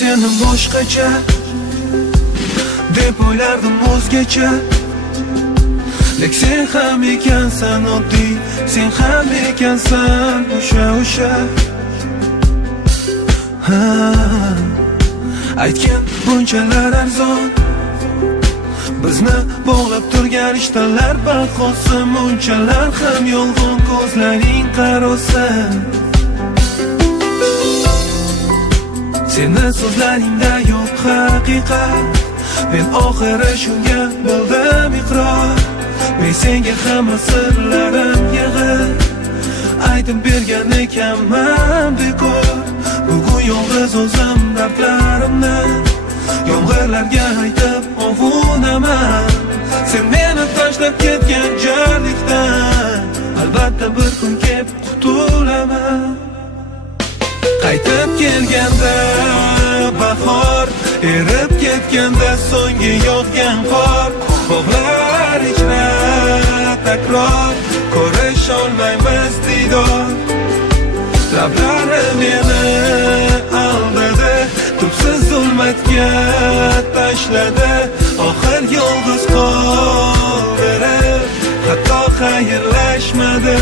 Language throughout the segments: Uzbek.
seni boshqacha deb o'ylardim o'zgacha. Lek sen ham ekansan oddiy, sen ham ekansan o'sha. Aytgan bunchalar arzon, bizni bog'lab turgan ishtalar bahosi munchalar ham yolg'on ko'zlaring qarosa. Seni so'zlaringda yo'q haqiqat, men oxiri shunga bo'ldim iqror. Men senga hamma sirlarim yig'ib aytib bergan ekanman bekor. Bugun yolg'iz o'zim dardlarimni yomg'irlarga aytib ovunaman. Sen meni tashlab ketgan jarlikdan albatta bir kun kelib qutulaman. Qaytib kelganda bahor, erib ketganda so'nggi yog'gan qor. Bog'lar ichra takror, ko'rish olmaymiz diydor. Lablari meni aldadi, tubsiz zulmatga tashladi. Oxir yolg'iz qoldirib, hatto xayrlashmadi.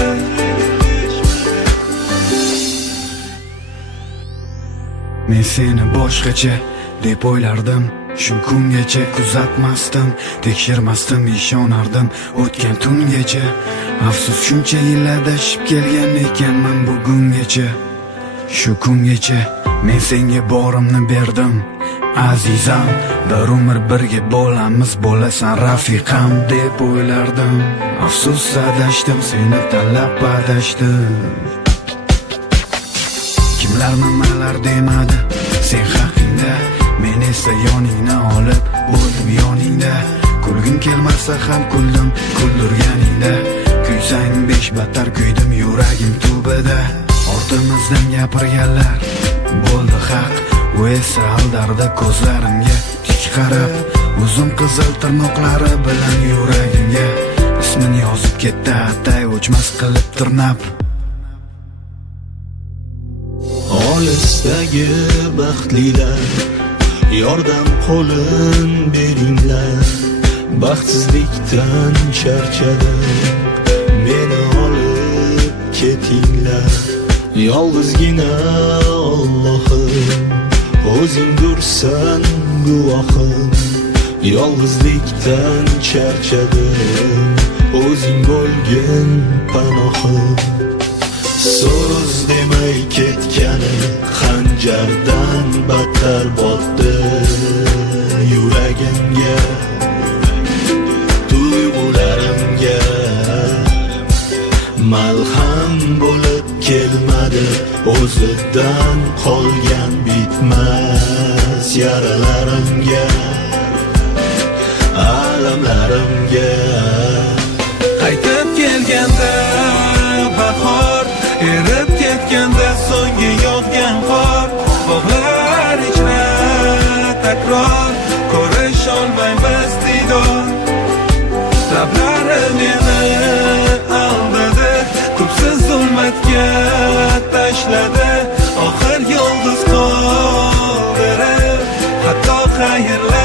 Men seni boshqacha deb o'ylardim, shu kungacha kuzatmasdim, tekshirmasdim, ishonardim o'tgan tungacha. Afsus shuncha yil adashib kelgan ekanman bugungacha. Shu kungacha men senga borimni berdim azizam, bir umr birga bo'lamiz, bo'lasan rafiqam deb o'ylardim. Afsus adashdim, seni tanlab adashdim. Kimlar nimalar demadi sen haqingda, men esa yoningni olib o'ldim yoningda. Kulgim kelmasa ham kuldim kuldirganingda, kuysang besh battar kuydim yuragim tubida. Ortimizdan gapirganlar bo'ldi haq, u esa aldardi ko'zlarimga tik qarab. Uzun qizil tirnoqlari bilan yuragimga ismini yozib ketdi, atay o'chmas qilib tirnab. Olisdagi baxtlilar, yordam qo'lin beringlar. Baxtsizlikdan charchadim, meni olib ketinglar. Yolg'izgina Allohim, o'zingdursan guvohim. Yolg'izlikdan charchadim, o'zing bo'lgin panohim. So'z demay ketgani xanjardan battar botdi yuragimga, tuyg'ularimga. Malham bo'lib kelmadi o'zidan qolgan bitmas yaralarimga, alamlarimga. Qaytib kelganda bahor, erib ketganda so'nggi yog'gan qor. Bog'lar ichra takror, ko'rish olmaymiz diydor. Lablari meni aldadi, tubsiz zulmatga tashladi. Oxir yolg'iz qoldirib, hatto xayrlashmadi.